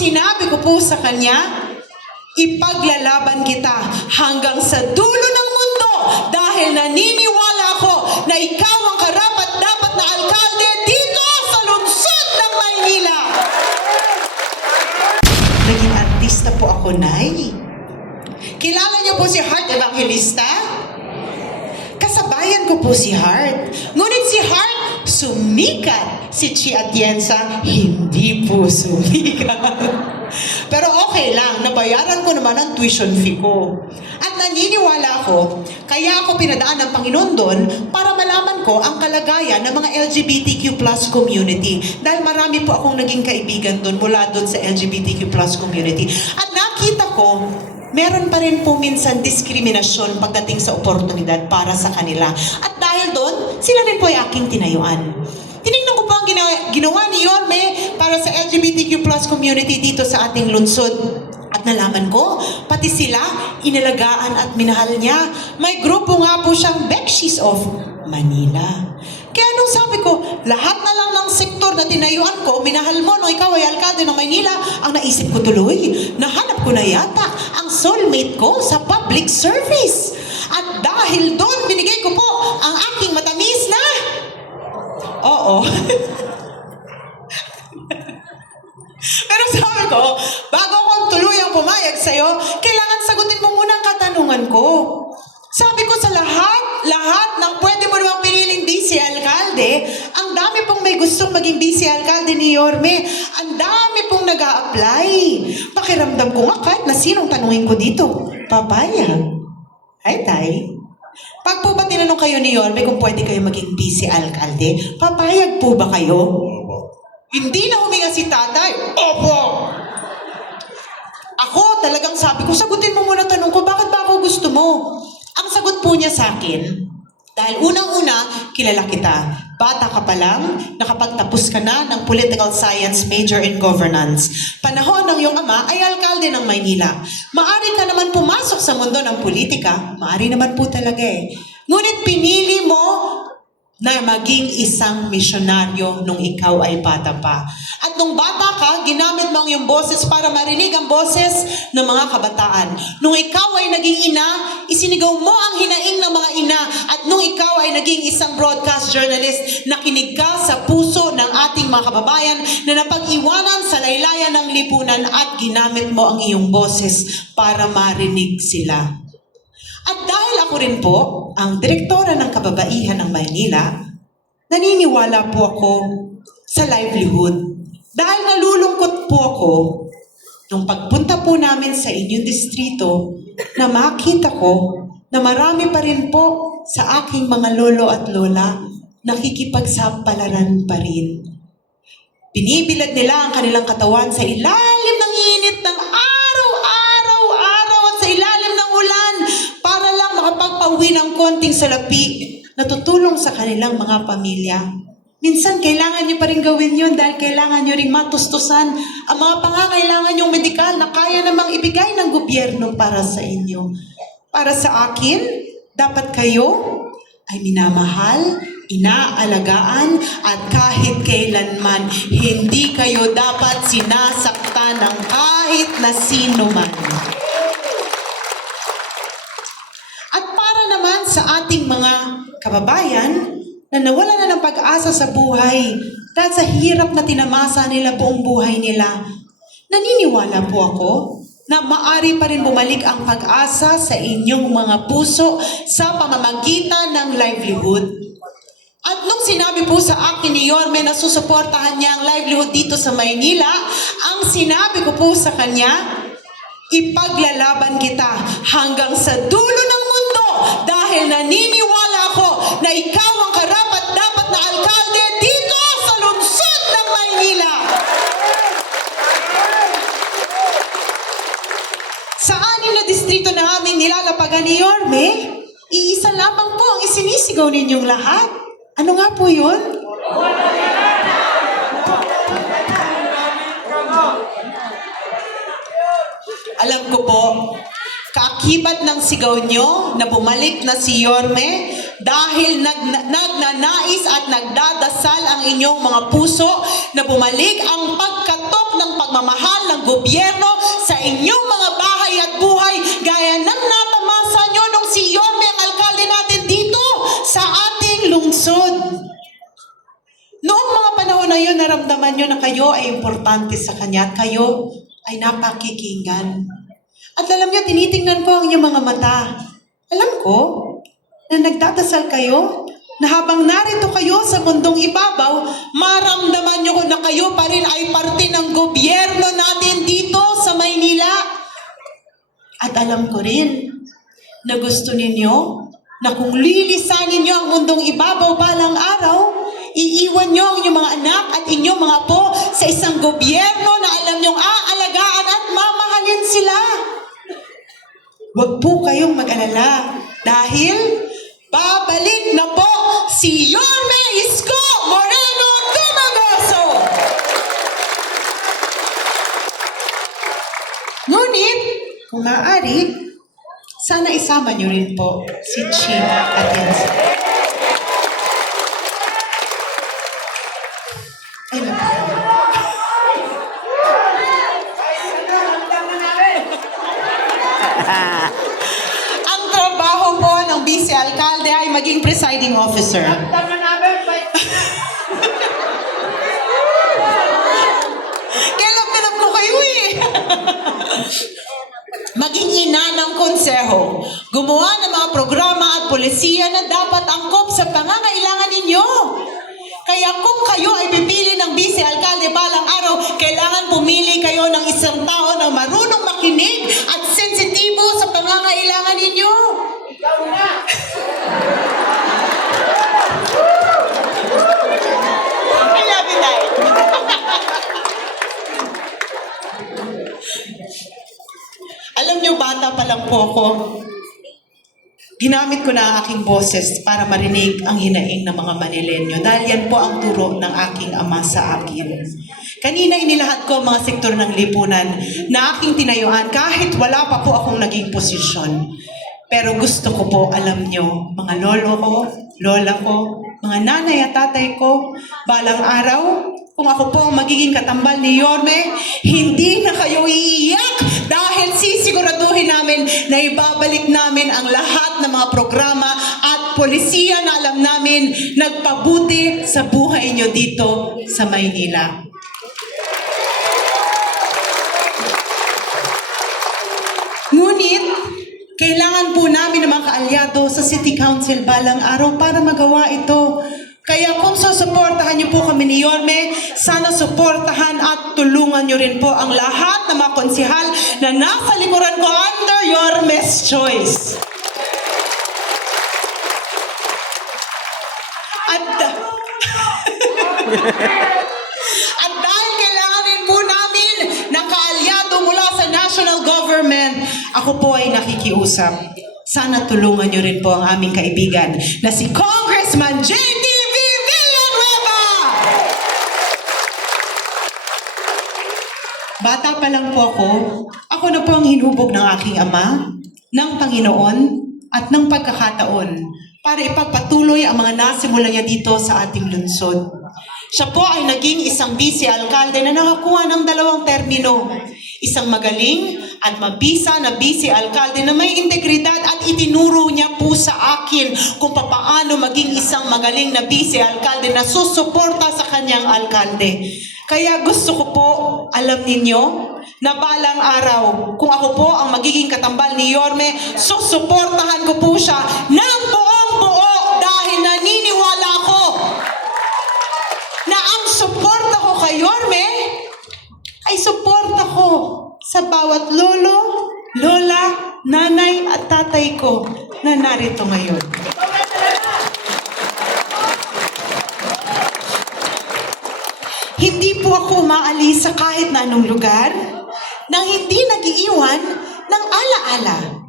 sinabi ko po sa kanya, ipaglalaban kita hanggang sa dulo ng mundo dahil naniniwala ako na ikaw ang karapat-dapat na alkalde dito sa lungsod ng Maynila. Naging artista po ako, Nay. Kilala niyo po si Heart Evangelista? Kasabayan ko po si Heart. Ngunit si Heart, sumikat. Si Chi Atienza, hindi po sumikat. Pero okay lang, nabayaran ko naman ang tuition fee ko. At naniniwala ako, kaya ako pinadaan ng Panginoon doon para malaman ko ang kalagayan ng mga LGBTQ plus community. Dahil marami po akong naging kaibigan doon mula doon sa LGBTQ plus community. At nakita ko, meron pa rin po minsan diskriminasyon pagdating sa oportunidad para sa kanila. At dahil doon, sila rin po ay aking tinayuan. Tinignan ko po ang ginawa ni Yorme para sa LGBTQ plus community dito sa ating lungsod. At nalaman ko, pati sila, inalagaan at minahal niya. May grupo nga po siyang Bekshis of Manila. Kaya nung sabi ko, lahat na lang ng sektor na tinayuan ko, minahal mo nung ikaw ay alkalde ng Maynila, ang naisip ko tuloy, nahanap ko na yata ang soulmate ko sa public service. At dahil doon, binigay ko po ang aking matamis na oo. Pero sabi ko, bago akong tuluyang pumayag sa'yo, kailangan sagutin mo muna ang katanungan ko. Sabi ko sa lahat ng pwede mo naman piniling vice alkalde, ang dami pong may gustong maging vice alkalde ni Yorme. Ang dami pong nag-a-apply. Pakiramdam ko nga kahit na sinong tanungin ko dito, papayag. Ay, tay. Pag po ba tinanong kayo ni Yorme kung pwede kayo maging vice alkalde, papayag po ba kayo? Hindi na huminga si tatay. Opo! Ako talagang sabi ko, sagutin mo muna tanong ko, bakit ba ako gusto mo? Ang sagot po niya sa akin, dahil unang-una, kilala kita. Bata ka pa lang, nakapagtapos ka na ng political science major in governance. Panahon ng iyong ama ay alkalde ng Maynila. Maari ka naman pumasok sa mundo ng politika. Maari naman po talaga eh. Ngunit pinili mo na maging isang misyonaryo nung ikaw ay bata pa. At nung bata ka, ginamit mo ang iyong boses para marinig ang boses ng mga kabataan. Nung ikaw ay naging ina, isinigaw mo ang hinaing ng mga ina. At nung ikaw ay naging isang broadcast journalist, nakinig ka sa puso ng ating mga kababayan na napag-iwanan sa laylayan ng lipunan at ginamit mo ang iyong boses para marinig sila. At dahil ako rin po, ang direktora ng kababaihan ng Maynila, naniniwala po ako sa livelihood. Dahil nalulungkot po ako, nung pagpunta po namin sa inyong distrito, na makita ko na marami pa rin po sa aking mga lolo at lola nakikipagsapalaran pa rin. Binibilad nila ang kanilang katawan sa ilalim ng init ng araw-araw at sa ilalim ng ulan para lang makapagpauwi ng konting salapi na tutulong sa kanilang mga pamilya. Minsan, kailangan nyo pa rin gawin yun dahil kailangan nyo rin matustusan ang mga pangangailangan yung medikal na kaya namang ibigay ng gobyerno para sa inyo. Para sa akin, dapat kayo ay minamahal, inaalagaan, at kahit kailanman, hindi kayo dapat sinasaktan ng kahit na sino man. At para naman sa ating mga kababayan na nawala na ng pag-asa sa buhay dahil sa hirap na tinamasa nila buong buhay nila, naniniwala po ako na maari pa rin bumalik ang pag-asa sa inyong mga puso sa pamamagitan ng livelihood. At nung sinabi po sa akin ni Yorme na susuportahan niya ang livelihood dito sa Maynila, ang sinabi ko po sa kanya, ipaglalaban kita hanggang sa dulo ng mundo dahil naniniwala ako na ikaw ang karapat-dapat na alkalde dito sa lungsod ng Maynila. Sa 6 na distrito na aming nilalapagan ni Yorme, iisa lamang po ang isinisigaw ninyong lahat. Ano nga po yun? Alam ko po, kaakibat ng sigaw nyo na bumalik na si Yorme dahil nagnanais at nagdadasal ang inyong mga puso na bumalik ang pagkatok ng pagmamahal ng gobyerno sa inyong mga bahay at buhay gaya ng natamasa nyo nung si Yorme ang alkalde natin dito sa ating lungsod. Noong mga panahon na yun, naramdaman nyo na kayo ay importante sa kanya at kayo ay napakikinggan. At alam nyo, tinitingnan ko ang inyong mga mata. Alam ko na nagdadasal kayo na habang narito kayo sa mundong ibabaw, maramdaman nyo na kayo pa rin ay parte ng gobyerno natin dito sa Maynila. At alam ko rin na gusto ninyo na kung lilisanin nyo ang mundong ibabaw balang araw, iiwan nyo ang inyong mga anak at inyong mga apo sa isang gobyerno na alam nyong aalagaan at mamahalin sila. Huwag po kayong mag-alala dahil babalik na po si Yorme Isko Moreno Tumagoso. Ngunit, kung maaari, sana isama nyo rin po si Chief Atienza. Ang trabaho po ng Vice Alcalde ay maging presiding officer. Kailan ko kayo eh. Maging ina ng konseho, gumawa ng mga programa at polisiya na dapat angkop sa pangangailangan ninyo. Kaya kung kayo ay pipili ng Vice Alcalde balang araw, kailangan pumili kayo ng isang tao na marunong makinig at sensitibo sa pangangailangan ninyo. Ikaw na! I love you, Day. Alam niyo, bata pa lang po ako. Ginamit ko na ang aking boses para marinig ang hinaing ng mga Manilenyo dahil yan po ang turo ng aking ama sa akin. Kanina inilahat ko ang mga sektor ng lipunan na aking tinayuan kahit wala pa po akong naging posisyon. Pero gusto ko po, alam nyo, mga lolo ko, lola ko, mga nanay at tatay ko, balang araw, kung ako po ang magiging katambal ni Yorme, hindi na kayo iiyak dahil sisiguraduhin namin na ibabalik namin ang lahat ng mga programa at polisiya na alam namin nagpabuti sa buhay nyo dito sa Maynila. Ngunit, kailangan po namin ng mga kaalyado sa City Council balang araw para magawa ito. Kaya kung susuportahan niyo po kami ni Yorme, sana suportahan at tulungan niyo rin po ang lahat ng mga konsihal na nasa likuran ko under Yorme's choice. At dahil kailangan rin po namin ng kaalyado mula sa national government, ako po ay nakikiusap. Sana tulungan niyo rin po ang aming kaibigan na si Congressman J.D. Bata pa lang po ako na po ang hinubog ng aking ama, ng Panginoon, at ng pagkakataon para ipagpatuloy ang mga nasimula niya dito sa ating lungsod. Siya po ay naging isang Vice Alcalde na nakakuha ng 2 termino. Isang magaling at mabisa na Vice Alcalde na may integridad at itinuro niya po sa akin kung paano maging isang magaling na Vice Alcalde na susuporta sa kanyang alkalde. Kaya gusto ko po, alam ninyo, na balang araw, kung ako po ang magiging katambal ni Yorme, susuportahan ko po siya ng buong-buo dahil naniniwala ako na ang suporta ko kay Yorme ay suporta ko sa bawat lolo, lola, nanay at tatay ko na narito ngayon. Hindi po ako umaalis sa kahit na anong lugar nang hindi nag-iiwan ng alaala